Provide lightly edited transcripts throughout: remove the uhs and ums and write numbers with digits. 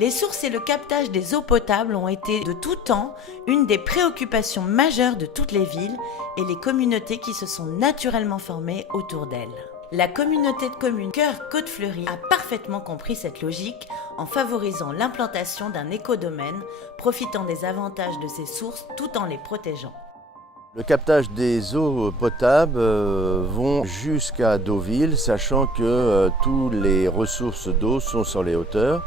Les sources et le captage des eaux potables ont été de tout temps une des préoccupations majeures de toutes les villes et les communautés qui se sont naturellement formées autour d'elles. La communauté de communes Cœur-Côte-Fleurie a parfaitement compris cette logique en favorisant l'implantation d'un écodomaine profitant des avantages de ces sources tout en les protégeant. Le captage des eaux potables vont jusqu'à Deauville, sachant que toutes les ressources d'eau sont sur les hauteurs.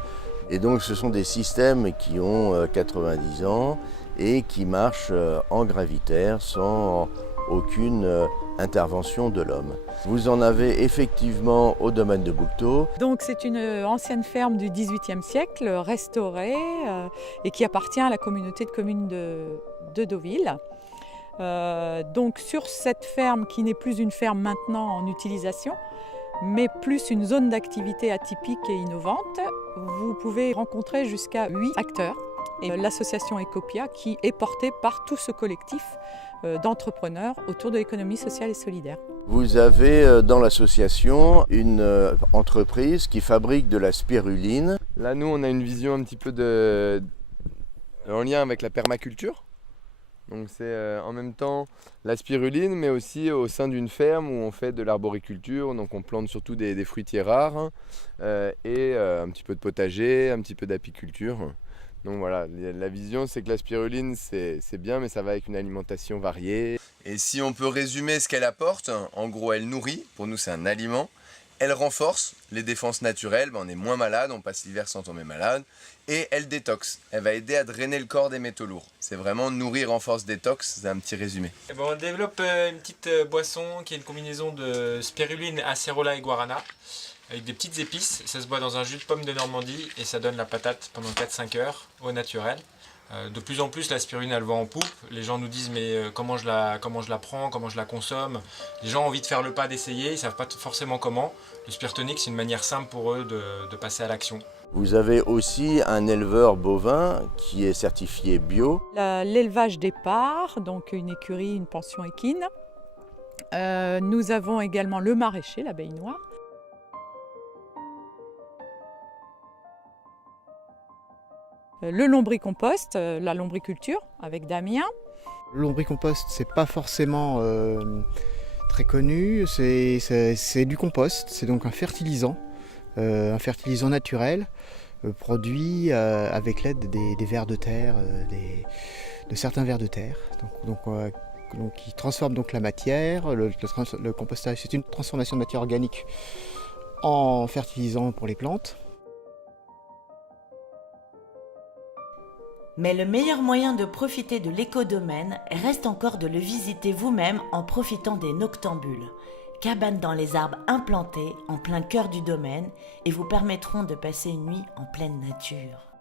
Et donc ce sont des systèmes qui ont 90 ans et qui marchent en gravitaire sans aucune intervention de l'homme. Vous en avez effectivement au domaine de Bouquetot. Donc c'est une ancienne ferme du XVIIIe siècle, restaurée et qui appartient à la communauté de communes de Deauville. Donc sur cette ferme qui n'est plus une ferme maintenant en utilisation, mais plus une zone d'activité atypique et innovante, vous pouvez rencontrer jusqu'à 8 acteurs. Et l'association Ecopia qui est portée par tout ce collectif d'entrepreneurs autour de l'économie sociale et solidaire. Vous avez dans l'association une entreprise qui fabrique de la spiruline. Là, nous, on a une vision un petit peu en lien avec la permaculture. Donc c'est en même temps la spiruline, mais aussi au sein d'une ferme où on fait de l'arboriculture. Donc on plante surtout des fruitiers rares et un petit peu de potager, un petit peu d'apiculture. Donc voilà, la vision c'est que la spiruline c'est bien, mais ça va avec une alimentation variée. Et si on peut résumer ce qu'elle apporte, en gros elle nourrit, pour nous c'est un aliment. Elle renforce les défenses naturelles, on est moins malade, on passe l'hiver sans tomber malade. Et elle détoxe, elle va aider à drainer le corps des métaux lourds. C'est vraiment nourrir, renforce, détox, c'est un petit résumé. On développe une petite boisson qui est une combinaison de spiruline, acérola et guarana, avec des petites épices. Ça se boit dans un jus de pomme de Normandie et ça donne la patate pendant 4-5 heures au naturel. De plus en plus la spiruline elle va en poupe, les gens nous disent mais comment je la prends, comment je la consomme. Les gens ont envie de faire le pas, d'essayer, ils ne savent pas forcément comment. Le Spirtonic c'est une manière simple pour eux de passer à l'action. Vous avez aussi un éleveur bovin qui est certifié bio. L'élevage d'épars, donc une écurie, une pension équine. Nous avons également le maraîcher, l'abeille noire. Le lombricompost, la lombriculture avec Damien. Le lombricompost, c'est pas forcément très connu, c'est du compost, c'est donc un fertilisant naturel produit avec l'aide des vers de terre, de certains vers de terre. Donc qui transforme donc la matière. Le compostage, c'est une transformation de matière organique en fertilisant pour les plantes. Mais le meilleur moyen de profiter de l'écodomaine reste encore de le visiter vous-même en profitant des noctambules, cabanes dans les arbres implantés en plein cœur du domaine et vous permettront de passer une nuit en pleine nature.